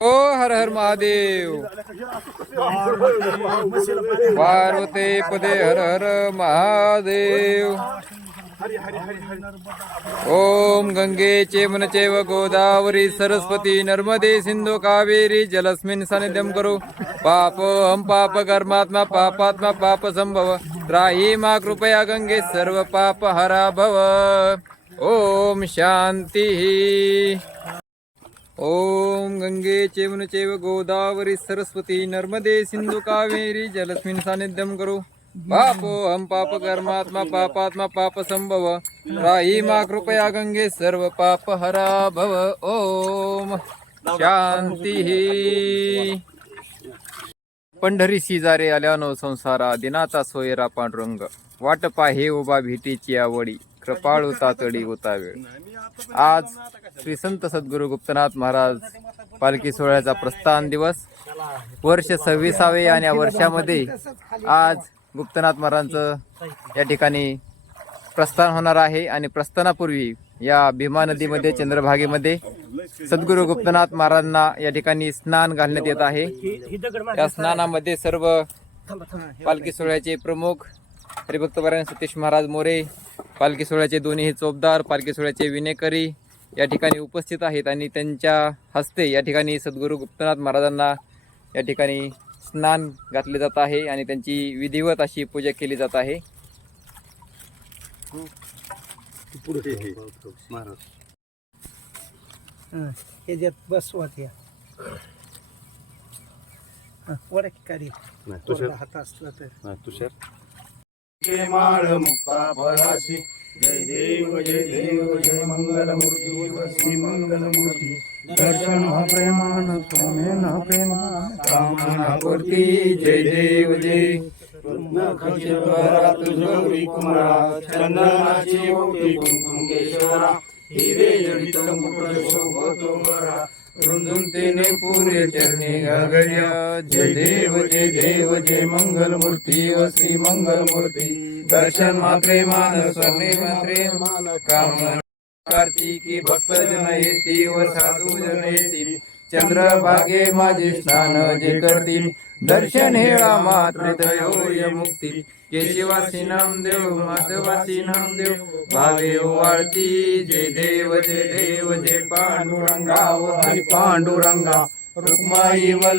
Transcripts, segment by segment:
ओ हर हर महादेव। पार्वती पदे हर हर महादेव। ओम गंगे चेमन चैव गोदावरी सरस्वती नर्मदे सिंधु कावेरी जलस्मिन् सानिध्यं करो। पाप हम पाप कर्मात्मा पापात्मा पाप संभव त्राही मा कृपया गंगे सर्व पाप हरा भव। ओम शांती ओम गंगे चेवन चेव गोदावरी सरस्वती नर्मदे सिंधु कावेरी जलस्मिन् सानिध्यम करो। पापो हम पाप कर्मात्मा पापात्मा पाप संभव। राही मा कृपया गंगे सर्व पाप हरा भव। ओम शांती पंढरी शिजारे आल्यानो संसारा दिनाचा सोयरा पांडुरंग। वाट पाहे उभा भीतीची आवडी कृपाळू तातडी होता वेळ आज श्री संत सद्गुरु गुप्तनाथ महाराज पालखी सोहळ्याचा प्रस्थान दिवस. वर्ष सव्वीसावे आणि या वर्षामध्ये आज गुप्तनाथ महाराजांचं या ठिकाणी प्रस्थान होणार आहे आणि प्रस्थानापूर्वी या भीमा नदीमध्ये चंद्रभागेमध्ये सद्गुरु गुप्तनाथ महाराजांना या ठिकाणी स्नान घालण्यात येत आहे. या स्नानामध्ये सर्व पालखी सोहळ्याचे प्रमुख हरिभक्तपरायण सतीश महाराज मोरे पालखी सोहळ्याचे दोन्ही चोपदार पालखी सोहळ्याचे विनेकरी या ठिकाणी उपस्थित आहेत आणि त्यांच्या हस्ते या ठिकाणी सद्गुरू गुप्तनाथ महाराजांना या ठिकाणी स्नान घातले जात आहे आणि त्यांची विधिवत अशी पूजा केली जात आहे. हं, हात असला तर. जय माळ मुक्ता पराशी जय देव जय देव जय मंगलमूर्ती श्री मंगलमूर्ती. दर्शन प्रेमान सोमेन प्रेमा. कामना पूर्ती जय देव जय. तुझी कुमारा. चंदनाची ओटी कुंकुम केशवरा. हिरे जडित मुकुट शोभतो बरा रुंदून तेने पुरे चरणी गागड्या जय देव जय देव जय मंगल मूर्ती वसी मंगल मूर्ती दर्शन मात्रे मान स्वर्णे मात्रे मान काम कार्तिकी भक्त जन येती व साधू जन येतील चंद्रभागे माझे स्नान जे करतील दर्शन हेळा मात्र तयोय मुक्ती केशिवासी नामदेव, माधवासी नामदेव भावे वाळती जय देव जय देव, जय पांडुरंगा हरी पांडुरंगा। रुक्माई वल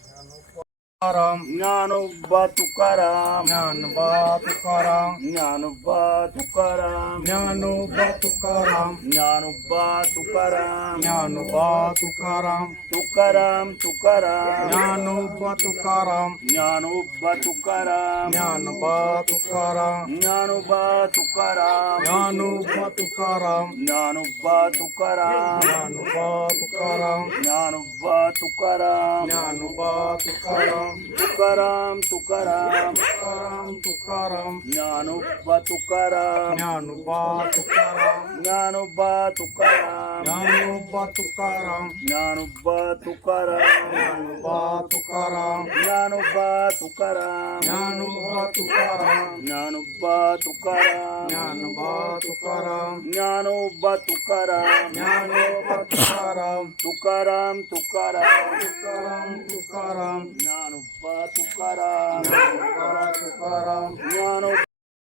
राम ತುಕಾರಾಮ್ ಜ್ಞಾನಬಾ ತುಕಾರಾಮ್ ಜ್ಞಾನಬಾ ತುಕಾರಾಮ್ ಜ್ಞಾನಬಾ ತುಕಾರಾಮ್ ಜ್ಞಾನಬಾ ತುಕಾರಾಮ್ ಜ್ಞಾನಬಾ ತುಕಾರಾಮ್ ತುಕಾರಾಮ್ ತುಕಾರಾಮ್ ಜ್ಞಾನಬಾ ತುಕಾರಾಮ್ ಜ್ಞಾನಬಾ ತುಕಾರಾಮ್ ಜ್ಞಾನಬಾ ತುಕಾರಾಮ್ ಜ್ಞಾನಬಾ ತುಕಾರಾಮ್ ಜ್ಞಾನಬಾ ತುಕಾರಾಮ್ ಜ್ಞಾನಬಾ ತುಕಾರಾಮ್ ಜ್ಞಾನಬಾ ತುಕಾರಾಮ್ ಜ್ಞಾನಬಾ ತುಕಾರಾಮ್ ಜ್ಞಾನಬಾ ತುಕಾರಾಮ್ ತುಕಾರಾಮ್ ತುಕಾರಾಮ್ ತುಕಾರಾಮ್ ಜ್ಞಾನೊಬ್ಬ ತುಕಾರಾಮ್ ಜ್ಞಾನೊಬ್ಬ ತುಕಾರಾಮ್ ಜ್ಞಾನೊಬ್ಬ ತುಕಾರಾಮ್ ಜ್ಞಾನೊಬ್ಬ ತುಕಾರಾಮ್ ಜ್ಞಾನೊಬ್ಬ ತುಕಾರಾಮ್ ಜ್ಞಾನೊಬ್ಬ ತುಕಾರಾಮ್ ಜ್ಞಾನೊಬ್ಬ ತುಕಾರಾಮ್ ಜ್ಞಾನೊಬ್ಬ ತುಕಾರಾಮ್ ಜ್ಞಾನೊಬ್ಬ ತುಕಾರಾಮ್ ಜ್ಞಾನೊಬ್ಬ ತುಕಾರಾಮ್ ಜ್ಞಾನೊಬ್ಬ ತುಕಾರಾಮ್ ಜ್ಞಾನೊಬ್ಬ ತುಕಾರಾಮ್ ತುಕಾರಾಮ್ ತುಕಾರಾಮ್ ತುಕಾರಾಮ್ ತುಕಾರಾಮ್ ಜ್ಞಾನೊಬ್ಬ ತುಕಾರಾಮ್ tukaram tukaram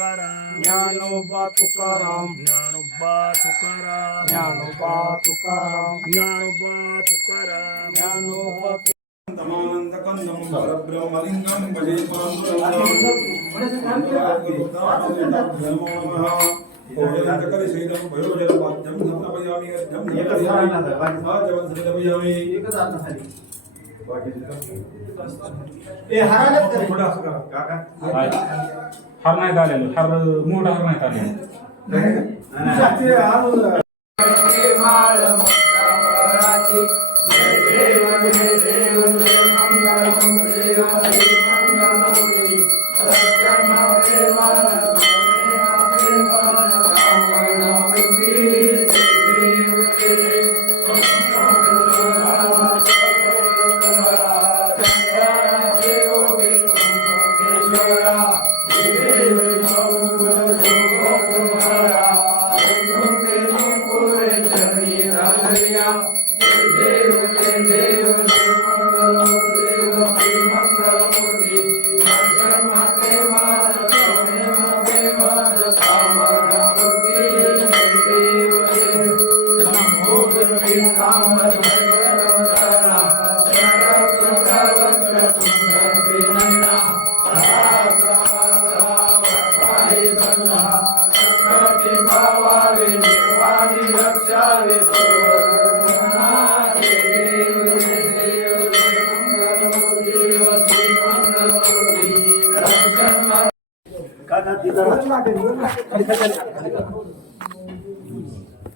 तुकाराम ज्ञानोबा तुकाराम ज्ञानोबा तुकाराम ज्ञानोबा तुकाराम ज्ञानोबा तुकाराम ज्ञानोबा कंदमानंद कंदम परब्रह्मलिंगम भजे परम ओजनकलिशीलं भयोजनपाद्यं सप्तपयामि अर्धं एकदानं भगवान् भाजवन् सप्तपयामि एकदानं हरि नाहीत आलेलो हार मोठा हार नाहीत आलेलो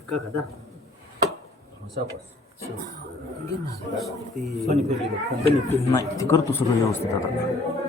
kakak dah siapa Sony Puri, Sony Puri, Mike, ti corto solo io ho stato